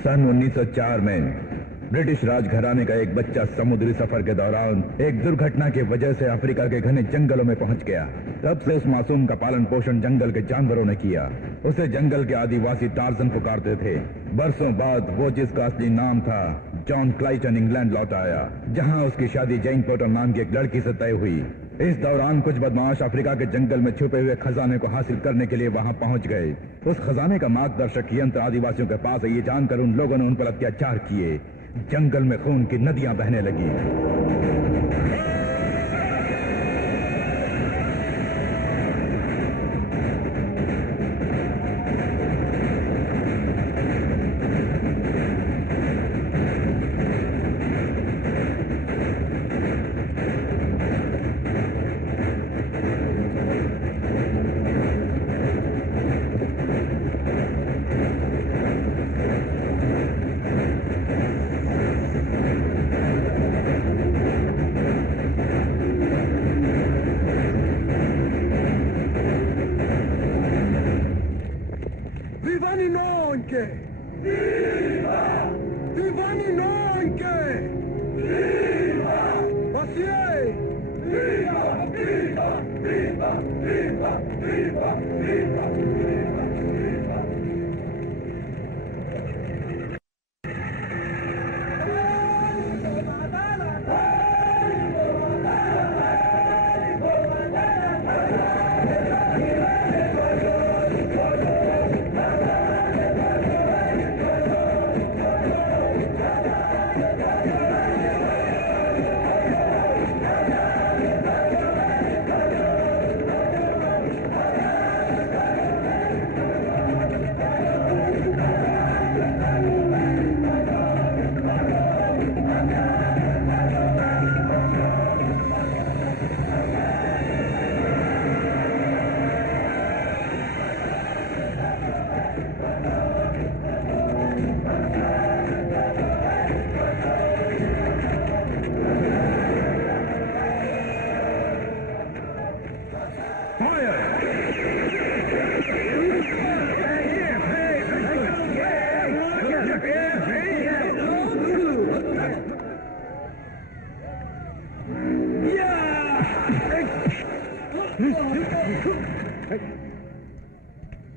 सन 1904 में ब्रिटिश राजघराने का एक बच्चा समुद्री सफर के दौरान एक दुर्घटना की वजह से अफ्रीका के घने जंगलों में पहुंच गया। तब से उस मासूम का पालन पोषण जंगल के जानवरों ने किया। उसे जंगल के आदिवासी टार्जन पुकारते थे। बरसों बाद वो जिसका असली नाम था जॉन क्लाइटन इंग्लैंड लौट आया, जहां उसकी शादी जैन पोर्टर नाम की एक लड़की से तय हुई। इस दौरान कुछ बदमाश अफ्रीका के जंगल में छुपे हुए खजाने को हासिल करने के लिए वहां पहुंच गए। उस खजाने का मार्गदर्शक यंत्र आदिवासियों के पास है, ये जानकर उन लोगों ने उन पर अत्याचार किए। जंगल में खून की नदियां बहने लगी।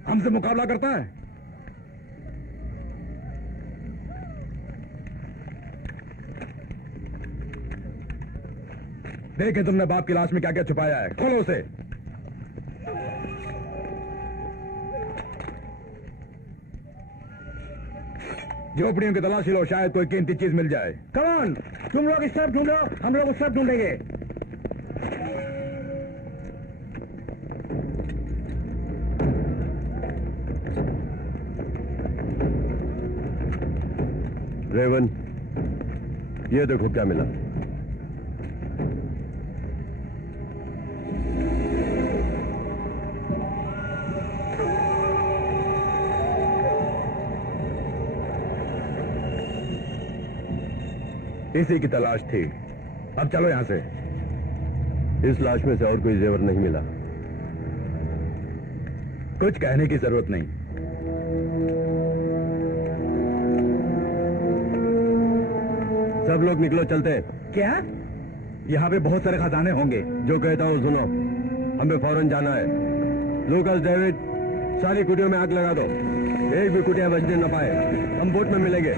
हमसे मुकाबला करता है। देखे तुमने बाप की लाश में क्या क्या छुपाया है, खोलो उसे। झोपड़ियों की तलाशी लो, शायद कोई कीमती चीज मिल जाए। कौन? तुम लोग इस तरफ ढूंढो, हम लोग उस तरफ ढूंढेंगे। रेवन, ये देखो क्या मिला। इसी की तलाश थी। अब चलो यहां से। इस लाश में से और कोई जेवर नहीं मिला। कुछ कहने की जरूरत नहीं। सब लोग निकलो, चलते हैं। क्या? यहाँ पे बहुत सारे खजाने होंगे। जो कहता हूँ सुनो, हमें फौरन जाना है। लूकास, डेविड, सारी कुटियों में आग लगा दो। एक भी कुटिया बचने न पाए। हम बोट में मिलेंगे।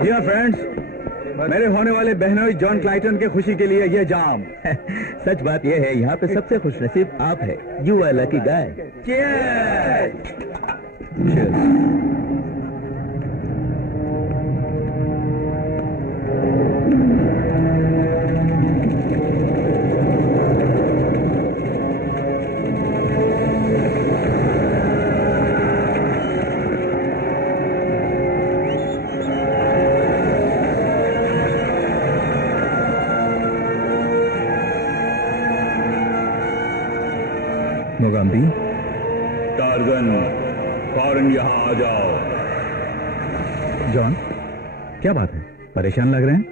डियर फ्रेंड्स, मेरे होने वाले बहनोई जॉन क्लाइटन के खुशी के लिए ये जाम। सच बात यह है, यहाँ पे सबसे खुशनसीब आप है। You are lucky guy. Cheers! Mogambi, Tarzan, फौरन यहाँ आ जाओ। जॉन, क्या बात है? परेशान लग रहे हैं?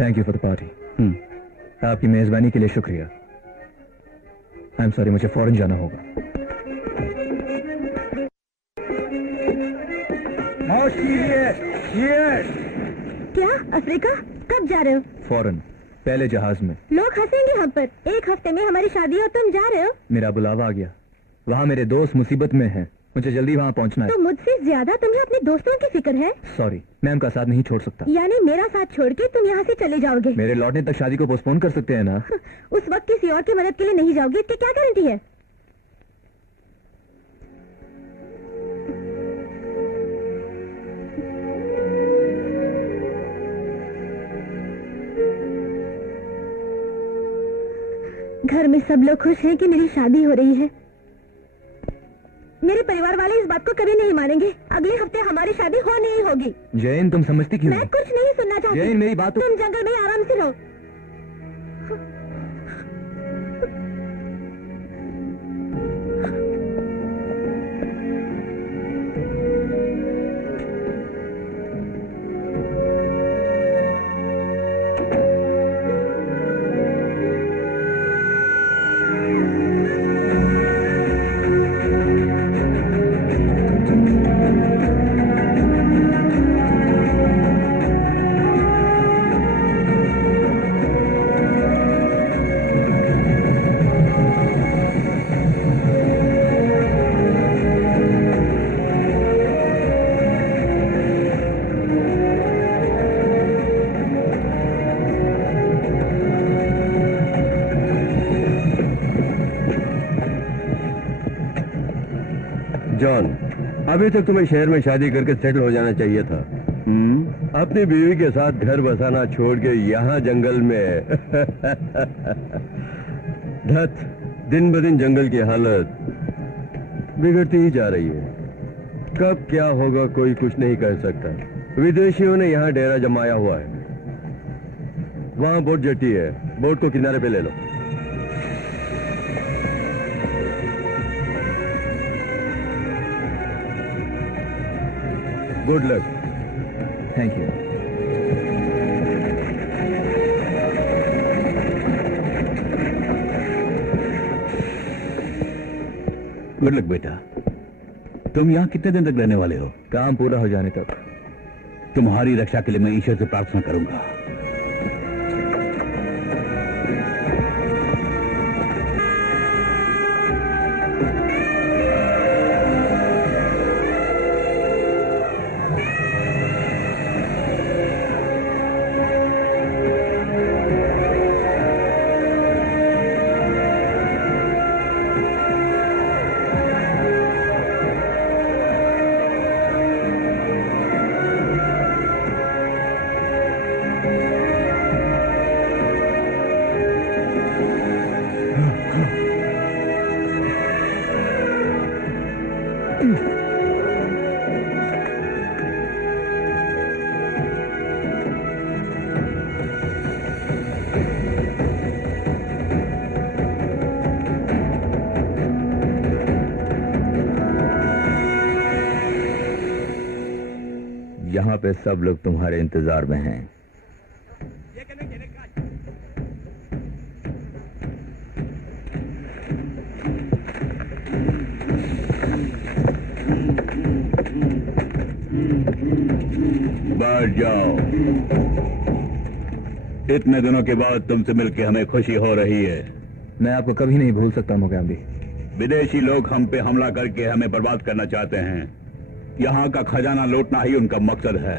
Thank you for the party. आपकी मेजबानी के लिए शुक्रिया। आई एम सॉरी, मुझे फौरन जाना होगा। क्या अफ्रीका? कब जा रहे हो? फौरन, पहले जहाज में। लोग हंसेंगे हम पर। एक हफ्ते में हमारी शादी है और तुम जा रहे हो? मेरा बुलावा आ गया। वहाँ मेरे दोस्त मुसीबत में हैं। मुझे जल्दी वहाँ पहुँचना है। तो मुझसे ज्यादा तुम्हें अपने दोस्तों की फिक्र है। सॉरी, मैं उनका साथ नहीं छोड़ सकता। यानी मेरा साथ छोड़ के तुम यहाँ से चले जाओगे? मेरे लौटने तक शादी को पोस्टपोन कर सकते हैं ना? उस वक्त किसी और की मदद के लिए नहीं जाओगे, इसकी क्या गारंटी है? घर में सब लोग खुश हैं कि मेरी शादी हो रही है। मेरे परिवार वाले इस बात को कभी नहीं मानेंगे। अगले हफ्ते हमारी शादी हो नहीं होगी। जैन, तुम समझती क्यों? मैं कुछ नहीं सुनना चाहती। जैन, मेरी बात तो... तुम जंगल में आराम से रहो। जॉन, अभी तक तुम्हें शहर में शादी करके सेटल हो जाना चाहिए था। अपनी बीवी के साथ घर बसाना छोड़ के यहाँ जंगल में धत, दिन ब दिन जंगल की हालत बिगड़ती ही जा रही है। कब क्या होगा कोई कुछ नहीं कह सकता। विदेशियों ने यहाँ डेरा जमाया हुआ है। वहाँ बोट जटी है, बोट को किनारे पे ले लो। Good luck. Thank you. Good luck बेटा। तुम यहाँ कितने दिन तक रहने वाले हो? काम पूरा हो जाने तक। तुम्हारी रक्षा के लिए मैं ईश्वर से प्रार्थना करूंगा। यहाँ पे सब लोग तुम्हारे इंतजार में हैं। बैठ जाओ। इतने दिनों के बाद तुमसे मिलकर हमें खुशी हो रही है। मैं आपको कभी नहीं भूल सकता मोगाम्बी। विदेशी लोग हम पे हमला करके हमें बर्बाद करना चाहते हैं। यहाँ का खजाना लूटना ही उनका मकसद है।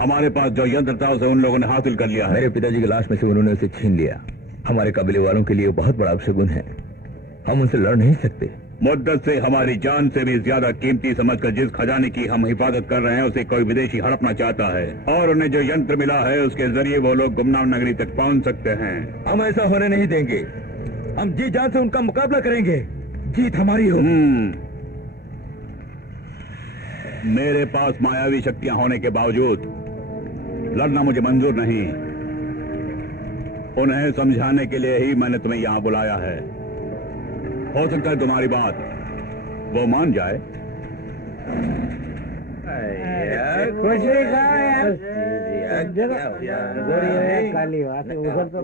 हमारे पास जो यंत्र था उसे उन लोगों ने हासिल कर लिया है। मेरे पिताजी की लाश में से उन्होंने उसे छीन लिया। हमारे कबीले वालों के लिए बहुत बड़ा अपशगुन है। हम उनसे लड़ नहीं सकते। मुद्दत से हमारी जान से भी ज्यादा कीमती समझकर जिस खजाने की हम हिफाजत कर रहे हैं उसे कोई विदेशी हड़पना चाहता है, और उन्हें जो यंत्र मिला है उसके जरिए वो लोग गुमनाम नगरी तक पहुंच सकते हैं। हम ऐसा होने नहीं देंगे। हम जी जान से उनका मुकाबला करेंगे। जीत हमारी हो। मेरे पास मायावी शक्तियां होने के बावजूद लड़ना मुझे मंजूर नहीं। उन्हें समझाने के लिए ही मैंने तुम्हें यहां बुलाया है। हो सकता है तुम्हारी बात वो मान जाए। कुछ नहीं कहा यार। काली बात है, उधर तो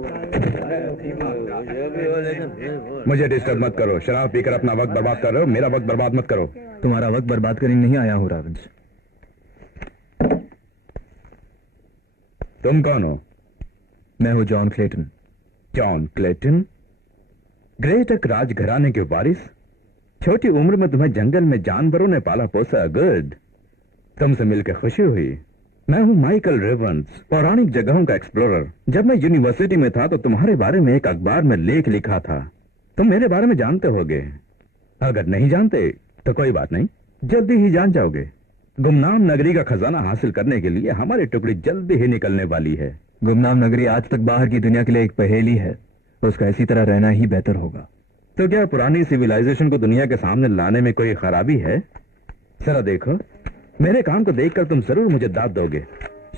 मुझे डिस्टर्ब मत करो। शराब पीकर अपना वक्त बर्बाद कर रहे हो, मेरा वक्त बर्बाद मत करो। तुम्हारा वक्त बर्बाद करने नहीं आया हूँ रावंश। तुम कौन हो? मैं हूँ John Clayton. John Clayton? Greystoke राजघराने के वारिस? छोटी उम्र में तुम्हें जंगल में जानवरों ने पाला पोसा। गुड, तुमसे मिलकर खुशी हुई। मैं हूं माइकल रेवंस, पौराणिक जगहों का एक्सप्लोरर। जब मैं यूनिवर्सिटी में था तो तुम्हारे बारे में एक अखबार में लेख लिखा था। तुम मेरे बारे में जानते होगे। अगर नहीं जानते तो कोई बात नहीं, जल्दी ही जान जाओगे। गुमनाम नगरी का खजाना हासिल करने के लिए हमारी टुकड़ी जल्दी ही निकलने वाली है। गुमनाम नगरी आज तक बाहर की दुनिया के लिए एक पहेली है, उसका इसी तरह रहना ही बेहतर होगा। तो क्या पुरानी सिविलाइजेशन को दुनिया के सामने लाने में कोई खराबी है? जरा देखो, मेरे काम को देखकर तुम जरूर मुझे दाद दोगे।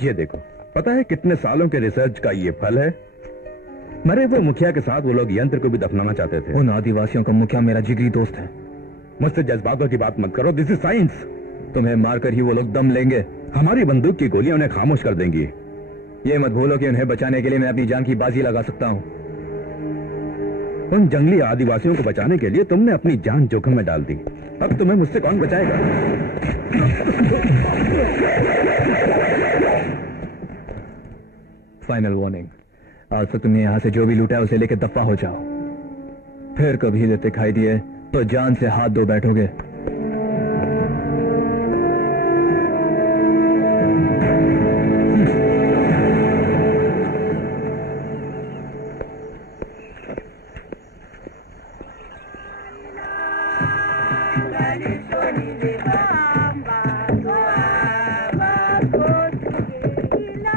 ये देखो, पता है कितने सालों के रिसर्च का ये फल है? मरे वो मुखिया के साथ वो लोग यंत्र को भी दफनाना चाहते थे। उन आदिवासियों का मुखिया मेरा जिगरी दोस्त है। मुझसे जज्बातों की बात मत करो। This is science. तुम्हें मारकर ही वो लोग दम लेंगे। हमारी बंदूक की गोलियां उन्हें खामोश कर देंगी। ये मत भूलो कि उन्हें बचाने के लिए मैं अपनी जान की बाजी लगा सकता हूँ। उन जंगली आदिवासियों को बचाने के लिए तुमने अपनी जान जोखिम में डाल दी। अब तुम्हें मुझसे कौन बचाएगा? फाइनल वार्निंग, आज तक तुमने यहां से जो भी लूटा है उसे लेकर दफा हो जाओ। फिर कभी दिखाई दिए तो जान से हाथ धो बैठोगे।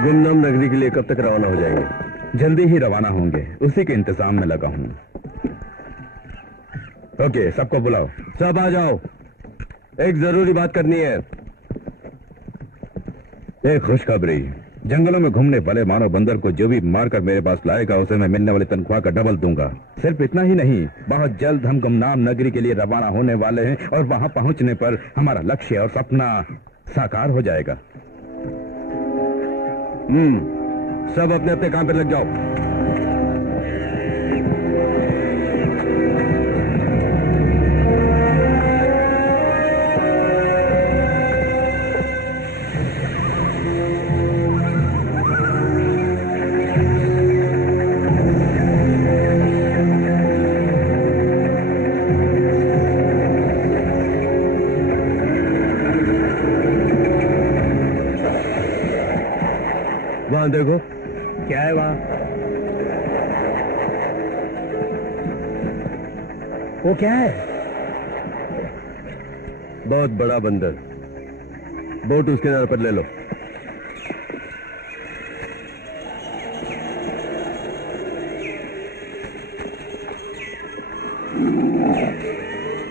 गुमनाम नगरी के लिए कब तक रवाना हो जाएंगे? जल्दी ही रवाना होंगे, उसी के इंतजाम में लगा हूं। ओके, सबको बुलाओ। सब आ जाओ, एक जरूरी बात करनी है। एक खुशखबरी, जंगलों में घूमने वाले मानव बंदर को जो भी मारकर मेरे पास लाएगा उसे मैं मिलने वाली तनख्वाह का डबल दूंगा। सिर्फ इतना ही नहीं, बहुत जल्द हम गुमनाम नगरी के लिए रवाना होने वाले हैं और वहां पहुंचने पर हमारा लक्ष्य और सपना साकार हो जाएगा। सब अपने अपने काम पर लग जाओ। वहां देखो, क्या है वहां? वो क्या है? बहुत बड़ा बंदर। बोट उसके किनारे पर ले लो।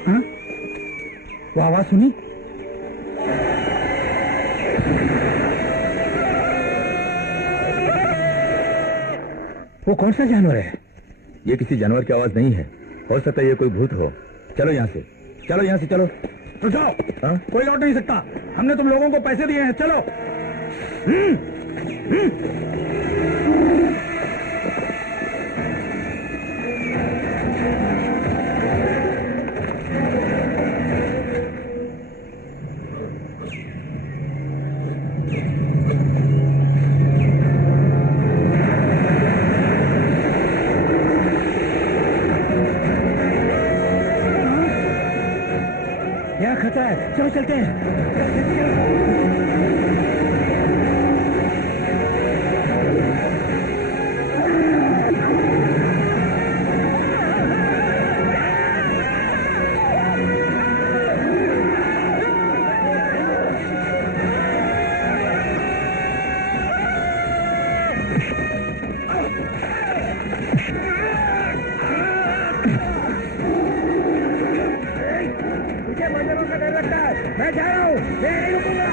हाँ? वो आवाज सुनी? वो कौन सा जानवर है? ये किसी जानवर की आवाज नहीं है, हो सकता है ये कोई भूत हो। चलो यहाँ से, चलो यहाँ से, चलो। तो जाओ। हाँ? कोई लौट नहीं सकता। हमने तुम लोगों को पैसे दिए हैं, चलो। यहाँ खतरा है, चलो चलते हैं। बंदरों का डर लगता है। मैं जा रहा हूँ, मैं नहीं रुकूंगा।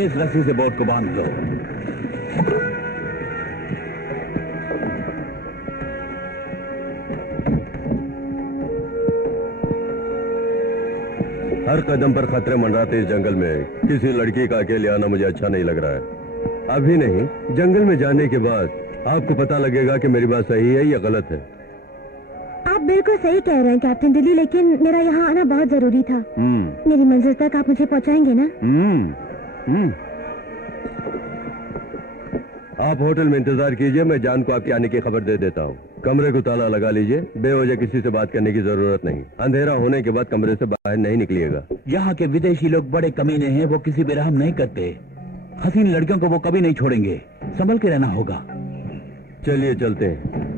इस रस्सी से बोट को बांध दो। हर कदम पर खतरे मंडराते इस जंगल में किसी लड़की का अकेले आना मुझे अच्छा नहीं लग रहा है। अभी नहीं, जंगल में जाने के बाद आपको पता लगेगा कि मेरी बात सही है या गलत है। आप बिल्कुल सही कह रहे हैं कैप्टन दिल्ली, लेकिन मेरा यहाँ आना बहुत जरूरी था। मेरी मंजिल तक आप मुझे पहुँचाएंगे ना? आप होटल में इंतजार कीजिए, मैं जान को आपके आने की खबर दे देता हूँ। कमरे को ताला लगा लीजिए, बेवजह किसी से बात करने की जरूरत नहीं। अंधेरा होने के बाद कमरे से बाहर नहीं निकलिएगा। यहाँ के विदेशी लोग बड़े कमीने हैं, वो किसी पे रहम नहीं करते। हसीन लड़कियों को वो कभी नहीं छोड़ेंगे, संभल के रहना होगा। चलिए चलते हैं।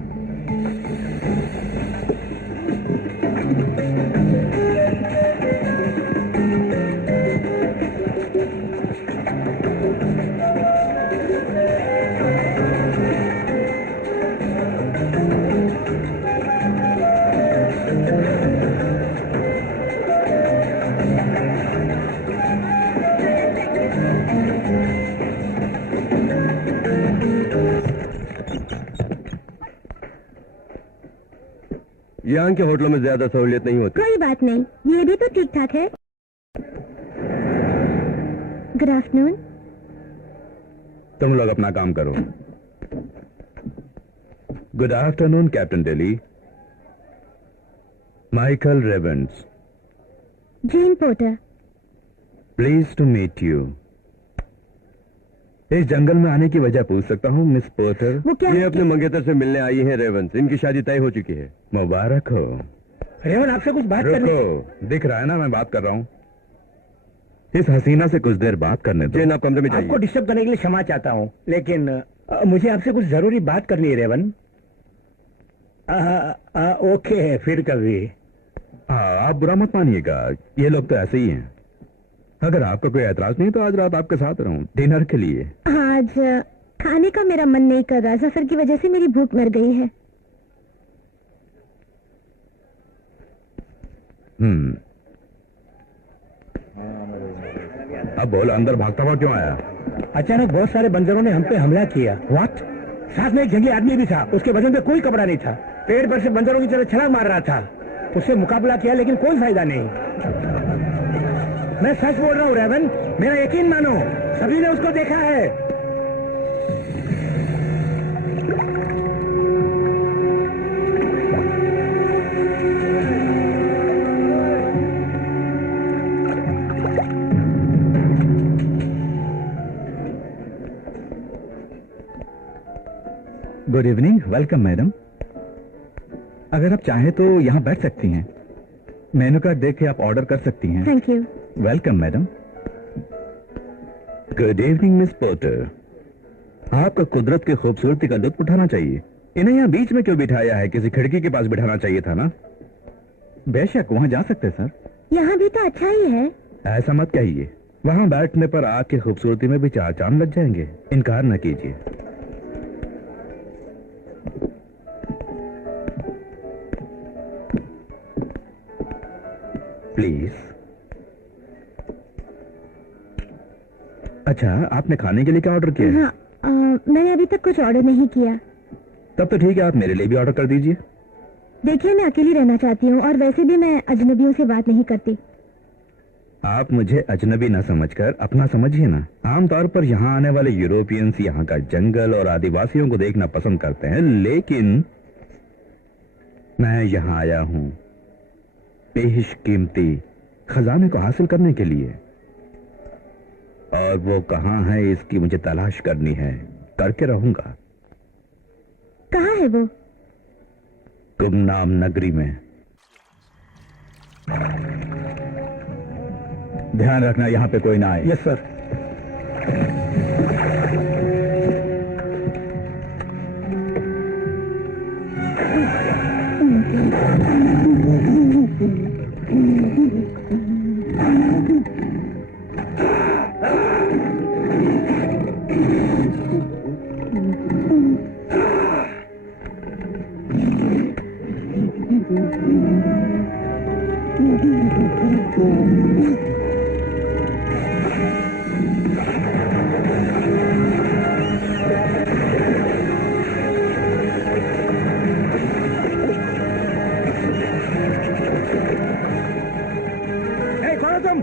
यहाँ के होटलों में ज्यादा सहूलियत नहीं होती। कोई बात नहीं, ये भी तो ठीक ठाक है। Good afternoon. तुम लोग अपना काम करो। Good afternoon captain Delhi. Michael Ravens. Jean Porter. Please to meet you. इस जंगल में आने की वजह पूछ सकता हूँ मिस पोर्टर? वो क्या? ये अपने मंगेतर से मिलने आई हैं रेवेंस। इनकी शादी तय हो चुकी है। मुबारक हो। रेवन, आपसे कुछ बात करनी है। रुको, दिख रहा है ना मैं बात कर रहा हूँ। इस हसीना से कुछ देर बात करने दो। जेन, आप कमरे में जाइए। आपको डिस्टर्ब करने के लिए क्षमा चाहता हूँ, लेकिन मुझे आपसे कुछ जरूरी बात करनी है रेवन। ओके है, फिर कभी। हाँ, आप बुरा मत मानिएगा, ये लोग तो ऐसे ही हैं। अगर आपका कोई ऐतराज नहीं तो आज रात आपके साथ रहूं डिनर के लिए। आज खाने का मेरा मन नहीं कर रहा। सफर की वजह से मेरी भूख मर गई है। अब बोल, अंदर भागता हुआ क्यों आया? अचानक बहुत सारे बंदरों ने हम पे हमला किया। व्हाट? साथ में एक जंगली आदमी भी था, उसके बदन पे कोई कपड़ा नहीं था। पेड़ पर से बंदरों की तरह छलांग मार रहा था। उससे मुकाबला किया लेकिन कोई फायदा नहीं। मैं सच बोल रहा हूँ रेवन, मेरा यकीन मानो, सभी ने उसको देखा है। Good evening. Welcome madam. अगर आप चाहें तो यहाँ बैठ सकती हैं। मेनू कार्ड देख के आप ऑर्डर कर सकती हैं। Thank you. Welcome madam. Good evening miss porter. आपको कुदरत की खूबसूरती का लुत्फ उठाना चाहिए। इन्हें यहाँ बीच में क्यों बिठाया है? किसी खिड़की के पास बिठाना चाहिए था ना। बेशक वहाँ जा सकते सर। यहाँ भी तो अच्छा ही है। ऐसा मत कहिए, वहाँ बैठने पर आग की खूबसूरती में भी चार चांद लग जाएंगे। इनकार न कीजिए। प्लीज। अच्छा, आपने खाने के लिए क्या ऑर्डर किया है? हाँ, मैंने अभी तक कुछ ऑर्डर नहीं किया। तब तो ठीक है, आप मेरे लिए भी ऑर्डर कर दीजिए। देखिए, मैं अकेली रहना चाहती हूँ और वैसे भी मैं अजनबियों से बात नहीं करती। आप मुझे अजनबी न समझकर अपना समझिए ना। आमतौर पर यहाँ आने वाले यूरोपियंस यहाँ का जंगल और आदिवासियों को देखना पसंद करते हैं, लेकिन मैं यहाँ आया हूँ बेशकीमती खजाने को हासिल करने के लिए, और वो कहाँ है इसकी मुझे तलाश करनी है। करके रहूंगा। कहाँ है वो? गुमनाम नगरी में। ध्यान रखना यहाँ पे कोई ना आए। Yes sir. कौन हो तुम?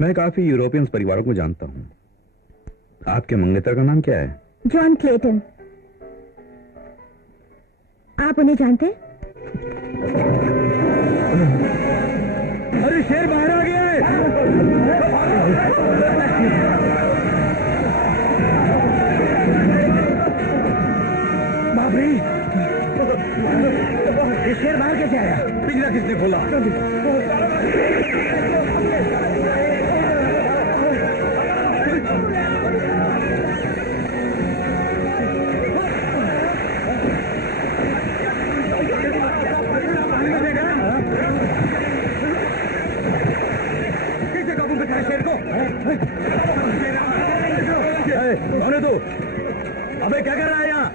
मैं काफी यूरोपियन परिवारों को जानता हूँ। आपके मंगेतर का नाम क्या है? John Clayton. आप उन्हें जानते हैं? अरे शेर बाहर आ गया है। बाप रे, ये शेर बाहर कैसे आया? पिंजरा किसने खोला? किसने काबू में रखा है शेर को? कौन है तू? अबे क्या कर रहा है यहाँ?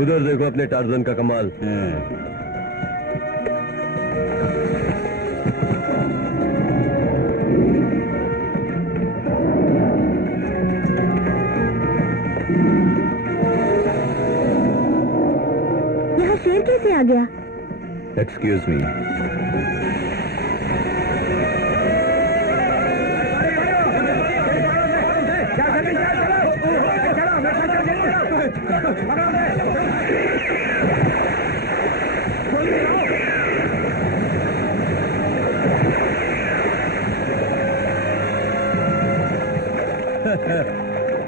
उधर देखो अपने टार्जन का कमाल। यहाँ शेर कैसे आ गया? Excuse me.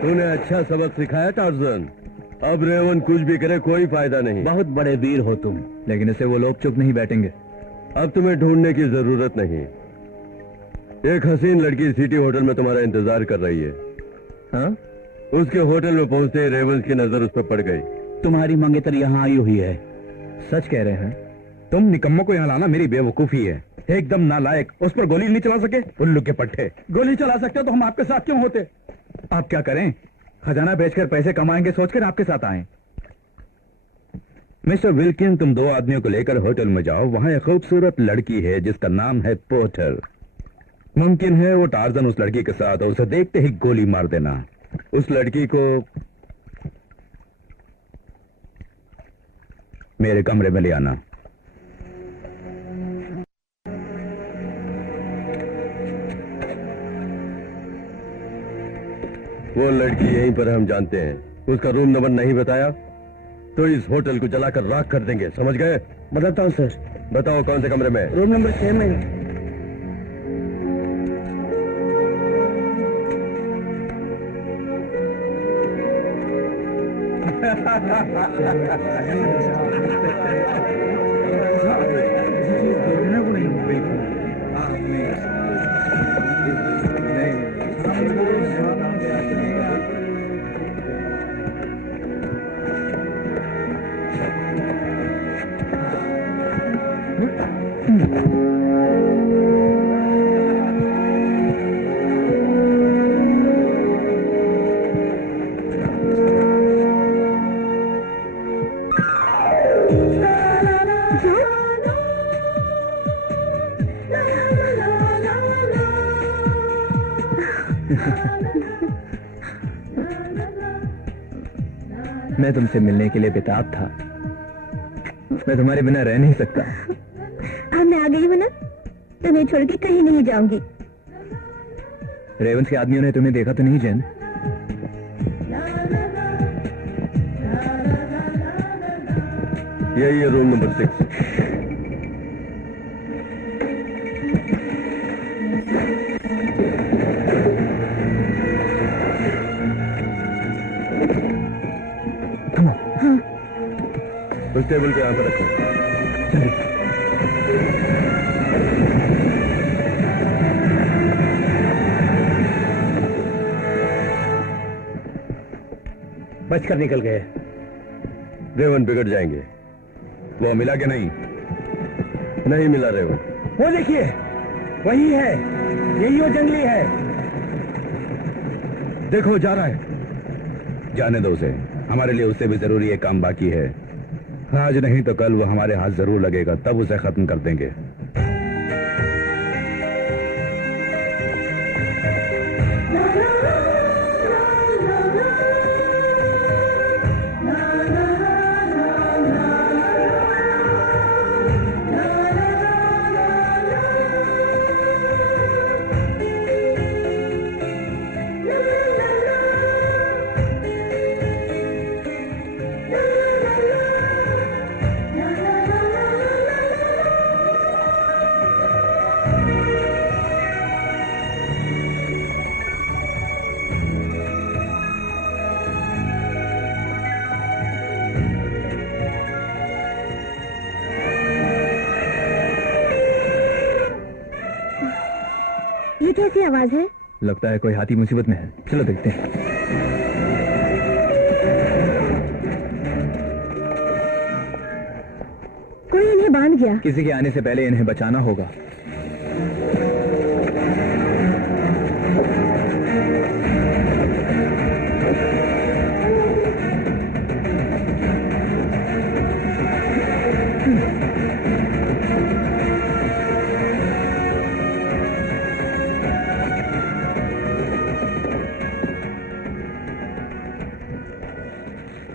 तूने अच्छा सबक सिखाया टार्जन। अब रेवन कुछ भी करे कोई फायदा नहीं। बहुत बड़े वीर हो तुम, लेकिन इसे वो लोग चुप नहीं बैठेंगे। अब तुम्हें ढूंढने की जरूरत नहीं। एक हसीन लड़की सिटी होटल में तुम्हारा इंतजार कर रही है। हाँ? उसके होटल में पहुंचते ही रेवंस की नजर उस पर पड़ गई। तुम्हारी मंगेतर यहाँ आई हुई है। सच कह रहे हैं? तुम निकम्मों को यहाँ लाना मेरी बेवकूफी है। एकदम नालायक। उस पर गोली नहीं चला सके? उल्लू के पट्टे। गोली चला सकते हो तो हम आपके साथ क्यों होते? आप क्या करें? खजाना बेचकर पैसे कमाएंगे सोचकर आपके साथ आए। मिस्टर विल्किन, तुम दो आदमियों को लेकर होटल में जाओ। वहां एक खूबसूरत लड़की है जिसका नाम है पोर्टर। मुमकिन है वो टार्जन उस लड़की के साथ, और उसे देखते ही गोली मार देना। उस लड़की को मेरे कमरे में ले आना। वो लड़की यहीं पर हम जानते हैं। उसका रूम नंबर नहीं बताया तो इस होटल को जलाकर राख कर देंगे, समझ गए? बताता हूँ सर। बताओ कौन से कमरे में? रूम नंबर 6 में। मैं तुमसे मिलने के लिए बेताब था। मैं तुम्हारे बिना रह नहीं सकता। अब मैं आ गई हूँ ना, तुम्हें छोड़ के कहीं नहीं जाऊंगी। रेवंस के आदमियों ने तुम्हें देखा तो नहीं जैन? यही है रूम नंबर 6। उस टेबल पे यहाँ पर रखो। बचकर निकल गए। रेवन बिगड़ जाएंगे। वो मिला कि नहीं? नहीं मिला रेवन। वो देखिए, वही है, यही वो जंगली है। देखो जा रहा है। जाने दो उसे, हमारे लिए उससे भी जरूरी एक काम बाकी है। आज नहीं तो कल वो हमारे हाथ जरूर लगेगा, तब उसे खत्म कर देंगे। ये कैसी आवाज है? लगता है कोई हाथी मुसीबत में है। चलो देखते हैं। कोई इन्हें बांध गया। किसी के आने से पहले इन्हें बचाना होगा।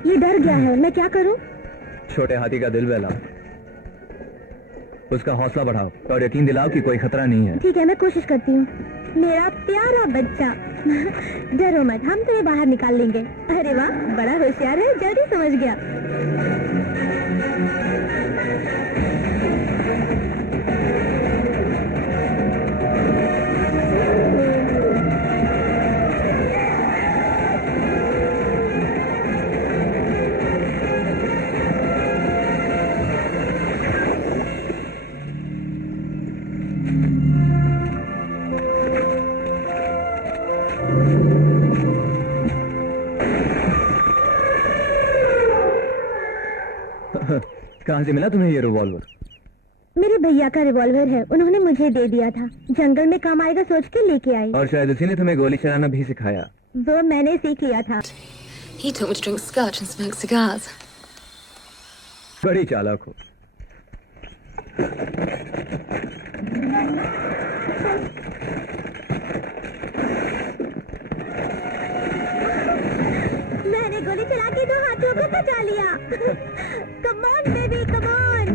ये डर गया है, मैं क्या करूं? छोटे हाथी का दिल बहलाओ, उसका हौसला बढ़ाओ और यकीन दिलाओ कि कोई खतरा नहीं है। ठीक है, मैं कोशिश करती हूँ। मेरा प्यारा बच्चा, डरो मत, हम तुम्हें बाहर निकाल लेंगे। अरे वाह, बड़ा होशियार है, जल्दी समझ गया। कहाँ से मिला तुम्हें ये रिवॉल्वर? मेरे भैया का रिवॉल्वर है, उन्होंने मुझे दे दिया था। जंगल में काम आएगा सोच के लेके आई। और शायद उसी ने तुम्हें गोली चलाना भी सिखाया। वो मैंने सीख लिया था। He taught me to drink scotch and smoke cigars. बड़ी चालाक हो। मैंने गोली चला के 2 हाथियों को बचा लिया। Come on baby, come on.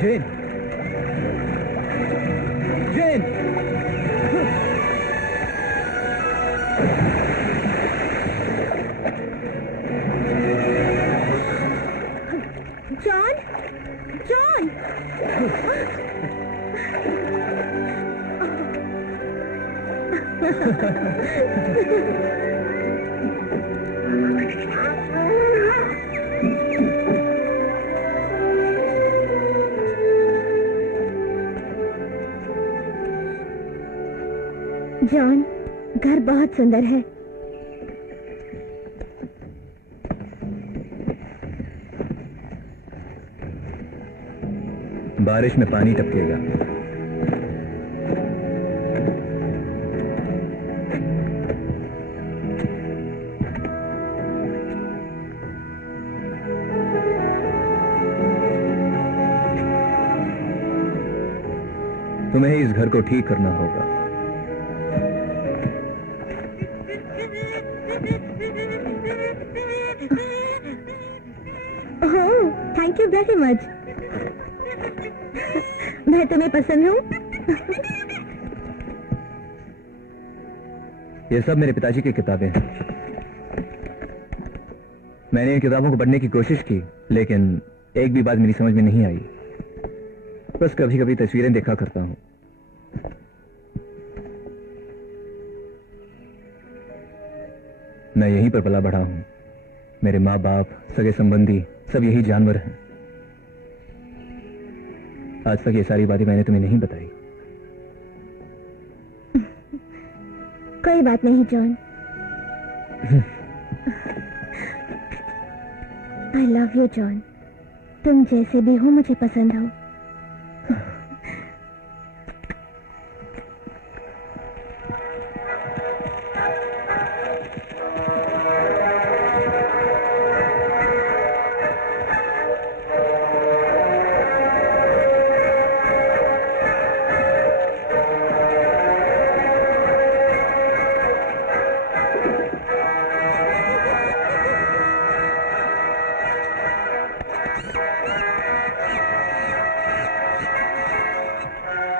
Jane, Jane, John, John, John, घर बहुत सुंदर है। बारिश में पानी टपकेगा। तुम्हें ही इस घर को ठीक करना होगा। ओह, थैंक यू वेरी मच। मैं तुम्हें पसंद हूँ। ये सब मेरे पिताजी की किताबें हैं। मैंने इन किताबों को पढ़ने की कोशिश की, लेकिन एक भी बात मेरी समझ में नहीं आई। बस कभी कभी तस्वीरें देखा करता हूं। मैं यहीं पर पला बढ़ा हूं। मेरे माँ बाप, सगे संबंधी सब यही जानवर हैं। आज तक ये सारी बातें मैंने तुम्हें नहीं बताई। कोई बात नहीं John. I love you John. तुम जैसे भी हो मुझे पसंद हो।